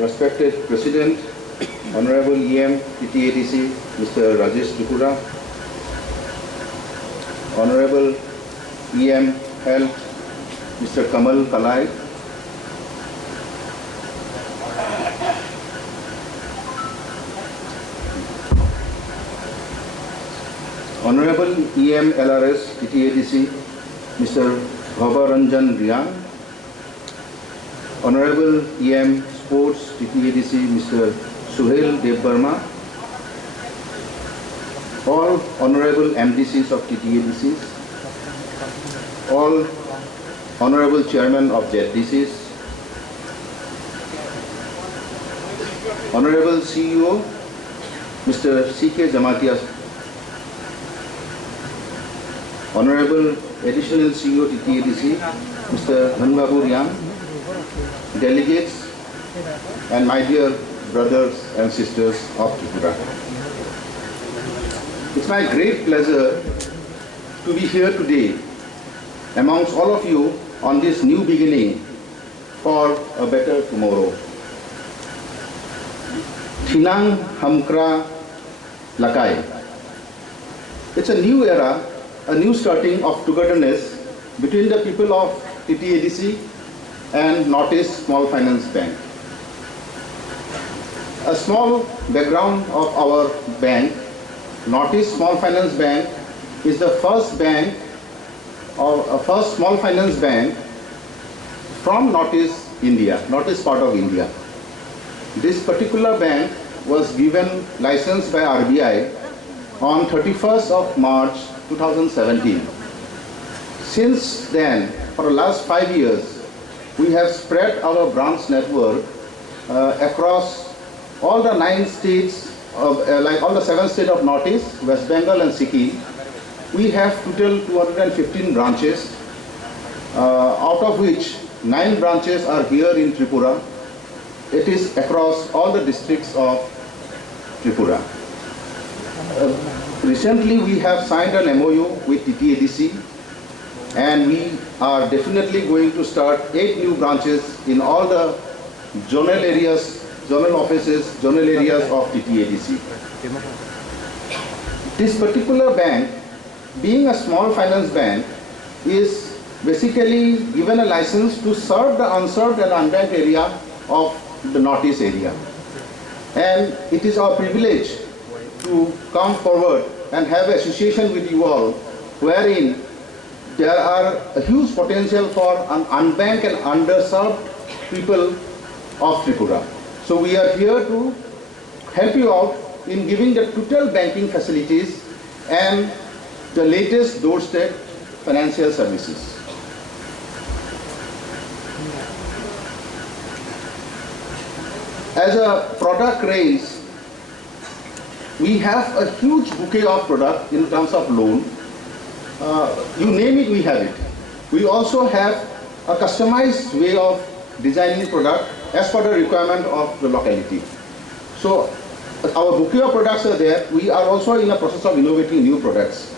respected President, Honorable EM TTADC, Mr. Rajesh Tripura, Honorable EM Health, Mr. Kamal Kalai, Honorable EM LRS TTADC, Mr. Bhavaranjan Riyan, Honorable EM Sports TTADC, Mr. Suhail Dev Burma, all Honorable MDCs of TTADCs, all Honorable Chairman of ZDCs, Honorable CEO, Mr. C.K. Jamatia, Honorable Additional CEO TTADC, Mr. Dhanbabu Riyan, delegates, and my dear brothers and sisters of Tripura. It's my great pleasure to be here today amongst all of you on this new beginning for a better tomorrow. Thinang Hamkra Lakai. It's a new era, a new starting of togetherness between the people of TTADC and Northeast Small Finance Bank. A small background of our bank, Northeast Small Finance Bank is the first bank or first small finance bank from Northeast India, Northeast part of India. This particular bank was given license by RBI on 31st of March 2017. Since then, for the last 5 years, we have spread our branch network across all the 9 states, like all the 7 states of Northeast, West Bengal and Sikkim. We have total 215 branches, out of which 9 branches are here in Tripura. It is across all the districts of Tripura. Recently, we have signed an MOU with TTADC, and we are definitely going to start 8 new branches in all the zonal areas, zonal offices, zonal areas of TTADC. This particular bank, being a small finance bank, is basically given a license to serve the unserved and unbanked area of the Northeast area. And it is our privilege to come forward and have association with you all, wherein there are a huge potential for unbanked and underserved people of Tripura. So we are here to help you out in giving the total banking facilities and the latest doorstep financial services. As a product range, we have a huge bouquet of product in terms of loan. You name it, we have it. We also have a customized way of designing product as per the requirement of the locality. So our bouquet of products are there. We are also in a process of innovating new products.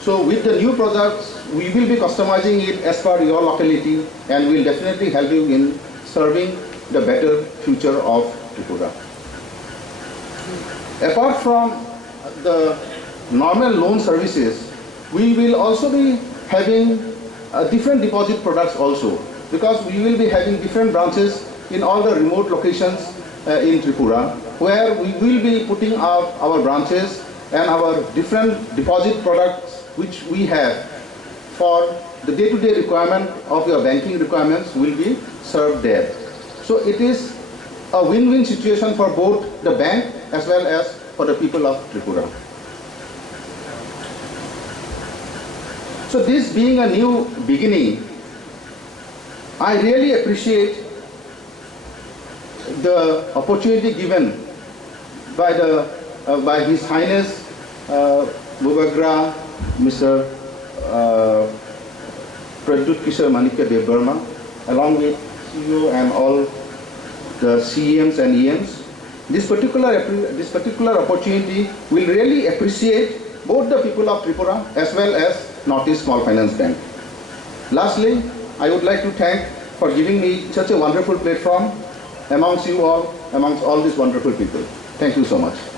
So with the new products, we will be customizing it as per your locality, and will definitely help you in serving the better future of Tripura. Apart from the normal loan services, we will also be having different deposit products also, because we will be having different branches in all the remote locations in Tripura, where we will be putting up our branches and our different deposit products which we have for the day-to-day requirement of your banking requirements will be served there. So it is a win-win situation for both the bank as well as for the people of Tripura. So this being a new beginning, I really appreciate the opportunity given by His Highness Bubagra, Mr. Pradyut Kishore Manikya Dev Burma, along with CEO and all the CEMs and EMs. This particular opportunity will really appreciate both the people of Tripura as well as Northeast Small Finance Bank. Lastly, I would like to thank for giving me such a wonderful platform amongst you all, amongst all these wonderful people. Thank you so much.